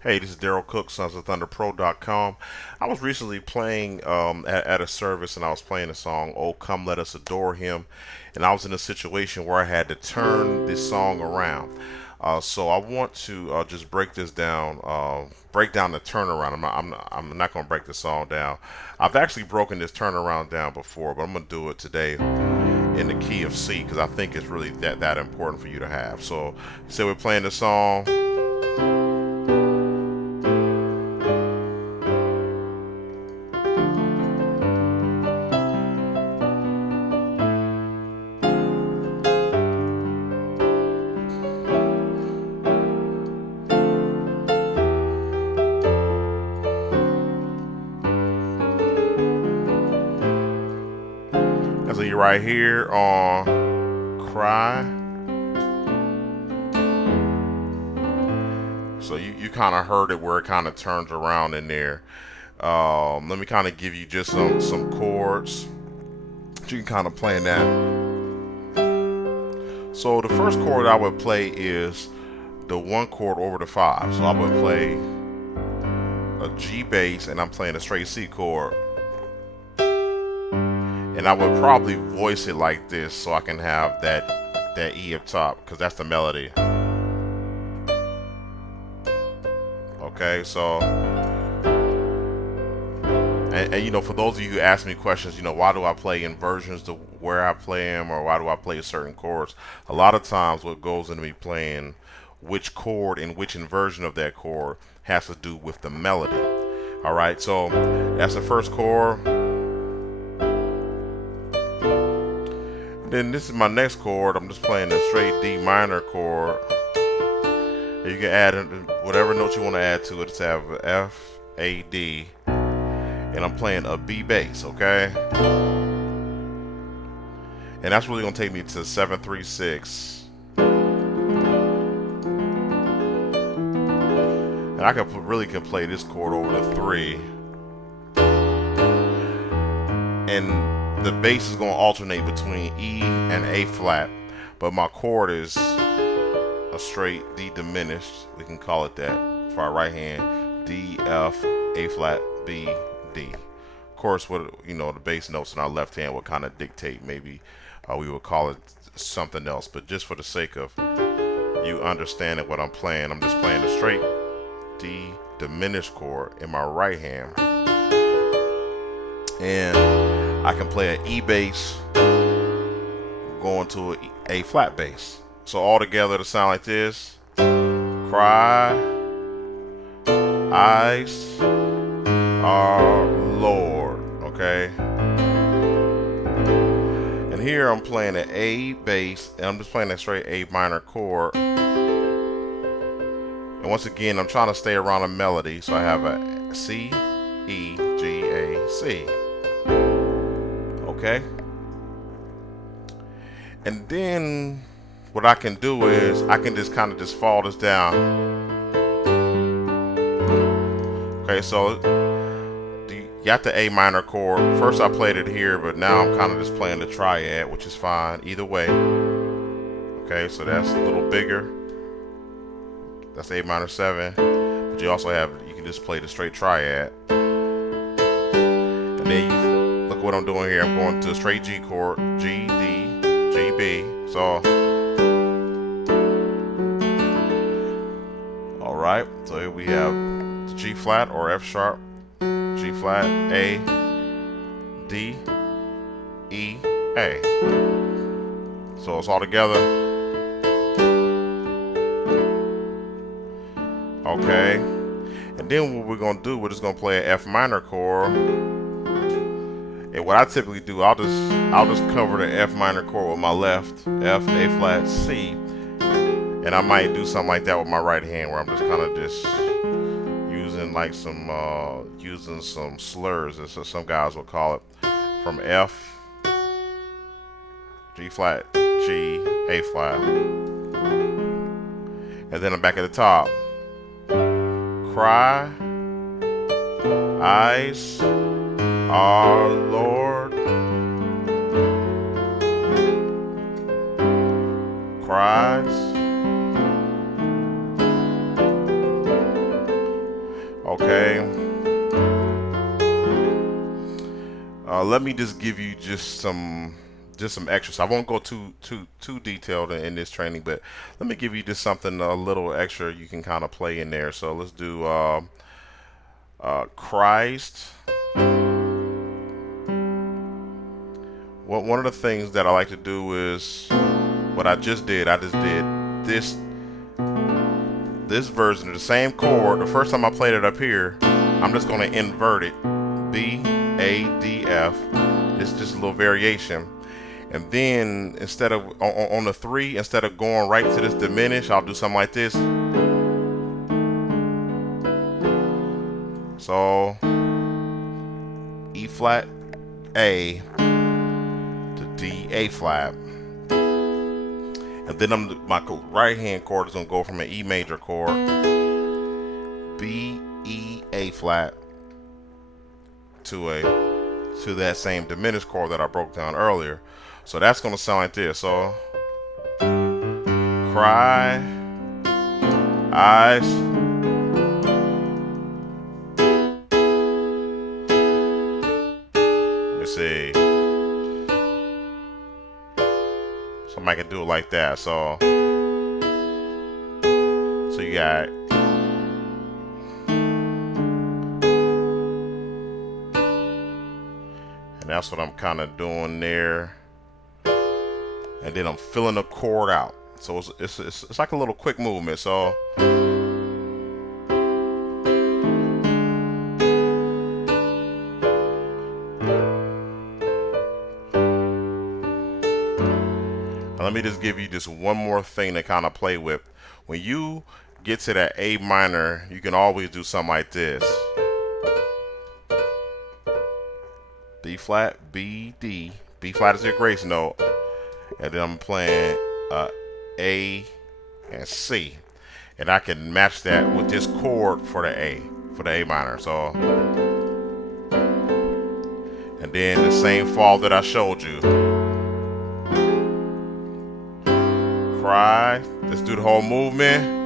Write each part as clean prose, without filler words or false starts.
Hey, this is Daryl Cook, Sons of ThunderPro.com. I was recently playing at a service and I was playing the song, Oh Come Let Us Adore Him. And I was in a situation where I had to turn this song around. So I want to just break this down, break down the turnaround. I'm not going to break the song down. I've actually broken this turnaround down before, but I'm going to do it today in the key of C because I think it's really that important for you to have. So we're playing the song. So you're right here on Cry. So you kind of heard it where it kind of turns around in there. Let me kind of give you just some chords. You can kind of play in that. So the first chord I would play is the one chord over the five. So I would play a G bass and I'm playing a straight C chord. And I would probably voice it like this so I can have that E up top because that's the melody. Okay, so and you know, for those of you who ask me questions, you know, why do I play inversions to where I play them, or why do I play certain chords? A lot of times, what goes into me playing which chord and which inversion of that chord has to do with the melody. All right, so that's the first chord. Then this is my next chord. I'm just playing a straight D minor chord. You can add whatever note you want to add to it. Just have F, A, D, and I'm playing a B bass, okay? And that's really gonna take me to 7-3-6. And I really can play this chord over the 3. And the bass is gonna alternate between E and A flat, but my chord is a straight D diminished. We can call it that for our right hand. D, F, A flat, B, D. Of course, what you know, the bass notes in our left hand would kind of dictate. Maybe we would call it something else. But just for the sake of you understanding what I'm playing, I'm just playing the straight D diminished chord in my right hand, and I can play an E bass going to A flat bass. So all together to sound like this: Cry, eyes, our Lord. Okay. And here I'm playing an A bass, and I'm just playing that straight A minor chord. And once again, I'm trying to stay around a melody, so I have a C, E, G, A, C. Okay. And then what I can do is I can just kind of just fall this down. Okay, so you got the A minor chord. First I played it here, but now I'm kind of just playing the triad, which is fine either way. Okay, so that's a little bigger. That's A minor 7. But you also you can just play the straight triad. And then look what I'm doing here. I'm going to a straight G chord, G, D, G, B. So, alright, so here we have the G flat or F sharp, G flat, A, D, E, A. So it's all together. Okay. And then what we're gonna do, we're just gonna play an F minor chord. And what I typically do, I'll just cover the F minor chord with my left, F, A flat, C. And I might do something like that with my right hand, where I'm just kind of just using like using some slurs, as some guys will call it, from F, G flat, G, A flat, and then I'm back at the top. Cry, eyes, our Lord, cries. Okay. Let me just give you just some extras. I won't go too detailed in this training, but let me give you just something a little extra you can kind of play in there. So let's do Christ. Well, one of the things that I like to do is what I just did. I just did this version of the same chord. The first time I played it up here, I'm just going to invert it. B, A, D, F. It's just a little variation. And then instead of on the 3, instead of going right to this diminish, I'll do something like this. So E flat, A to D, A flat. And then my right hand chord is going to go from an E major chord, B, E, A flat, to that same diminished chord that I broke down earlier. So that's going to sound like this. So cry, eyes, let me see. Somebody can do it like that. So you got that's what I'm kind of doing there, and then I'm filling the chord out. So it's like a little quick movement. So let me just give you just one more thing to kind of play with. When you get to that A minor, you can always do something like this. B flat, B, D. B flat is your grace note. And then I'm playing A and C. And I can match that with this chord for the A minor. So, and then the same fall that I showed you. Cry. Let's do the whole movement.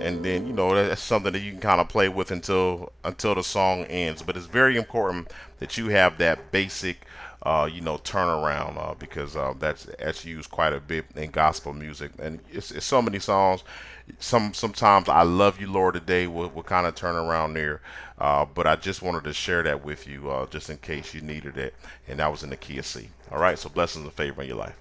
And then that's something that you can kind of play with until the song ends. But it's very important that you have that basic turnaround because that's used quite a bit in gospel music, and it's so many songs. Sometimes I Love You Lord Today will kind of turn around there, but I just wanted to share that with you just in case you needed it, and that was in the key of C. All right, so blessings and favor in your life.